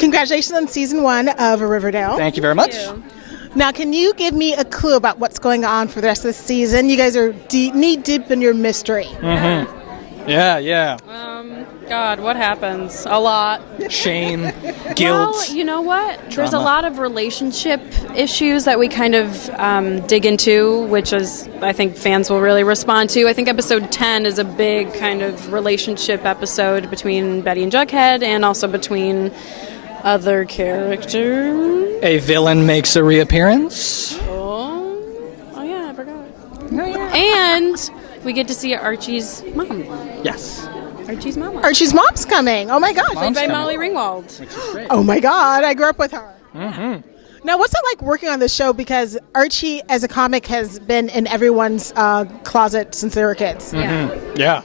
Congratulations on season 1 of Riverdale. Thank you very much. Now, can you give me a clue about what's going on for the rest of the season? You guys are knee-deep in your mystery. Mm-hmm. Yeah. God, what happens? A lot. Shame, guilt. Well, you know what? Drama. There's a lot of relationship issues that we kind of dig into, which is, I think fans will really respond to. I think episode 10 is a big kind of relationship episode between Betty and Jughead, and also between other characters. A villain makes a reappearance. Oh yeah, I forgot. Oh, yeah. And we get to see Archie's mom. Yes. Archie's mom. Archie's mom's coming. Oh my gosh. Played by Molly Ringwald. Which is great. Oh my God, I grew up with her. Mm-hmm. Now, what's it like working on this show? Because Archie, as a comic, has been in everyone's closet since they were kids. Mm-hmm. Yeah.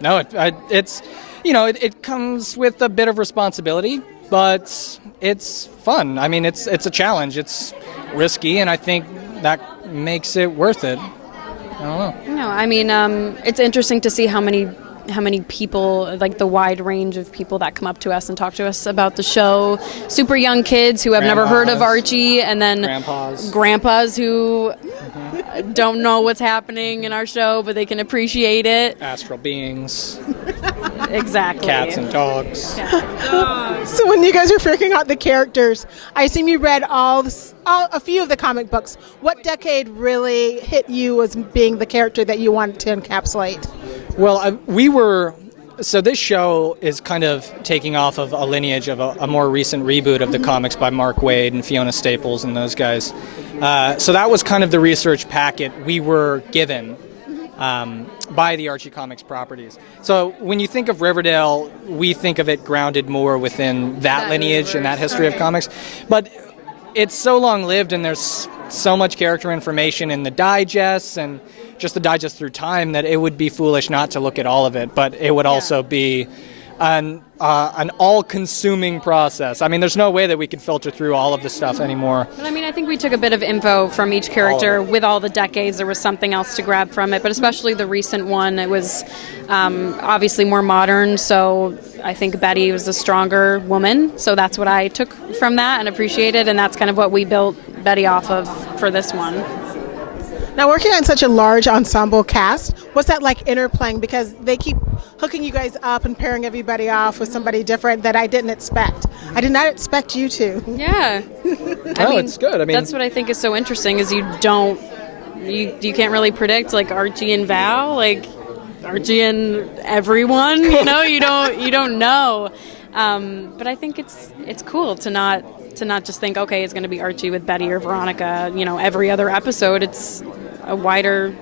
No, it's, it comes with a bit of responsibility, but it's fun. I mean, it's a challenge. It's risky, and I think that makes it worth it. I don't know. No, I mean, it's interesting to see how many people, like the wide range of people that come up to us and talk to us about the show. Super young kids who have never heard of Archie, and then grandpas who don't know what's happening in our show, but they can appreciate it. Astral beings. Exactly. Cats and dogs. So when you guys are figuring out the characters, I assume you read a few of the comic books. What decade really hit you as being the character that you wanted to encapsulate? Well, so this show is kind of taking off of a lineage of a more recent reboot of the comics by Mark Waid and Fiona Staples and those guys. So that was kind of the research packet we were given by the Archie Comics properties. So when you think of Riverdale, we think of it grounded more within that lineage and that history of comics. But it's so long-lived, and there's so much character information in the digests and just the digest through time that it would be foolish not to look at all of it, but it would also be an all-consuming process. I mean, there's no way that we could filter through all of the stuff anymore. But I mean, I think we took a bit of info from each character. With all the decades, there was something else to grab from it, but especially the recent one, it was obviously more modern, so I think Betty was a stronger woman, so that's what I took from that and appreciated, and that's kind of what we built Betty off of for this one. Now, working on such a large ensemble cast, what's that like interplaying? Because they keep hooking you guys up and pairing everybody off with somebody different that I didn't expect. I did not expect you to. Yeah. It's good. I mean, that's what I think is so interesting is you can't really predict like Archie and Val, like Archie and everyone. You don't know. But I think it's cool to not just think, okay, it's going to be Archie with Betty or Veronica, every other episode. It's a wider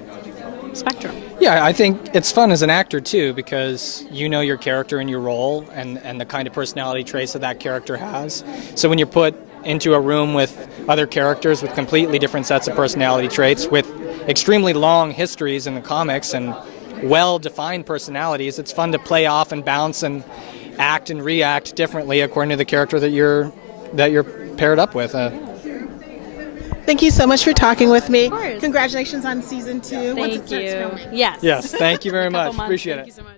spectrum. Yeah, I think it's fun as an actor, too, because you know your character and your role and the kind of personality traits that character has. So when you're put into a room with other characters with completely different sets of personality traits, with extremely long histories in the comics and well-defined personalities, it's fun to play off and bounce and act and react differently according to the character that you're paired up with. Thank you so much for talking with me. Of course. Congratulations on season 2. Thank you. Yes. Yes, thank you very much. Months. Appreciate Thank it. you so much.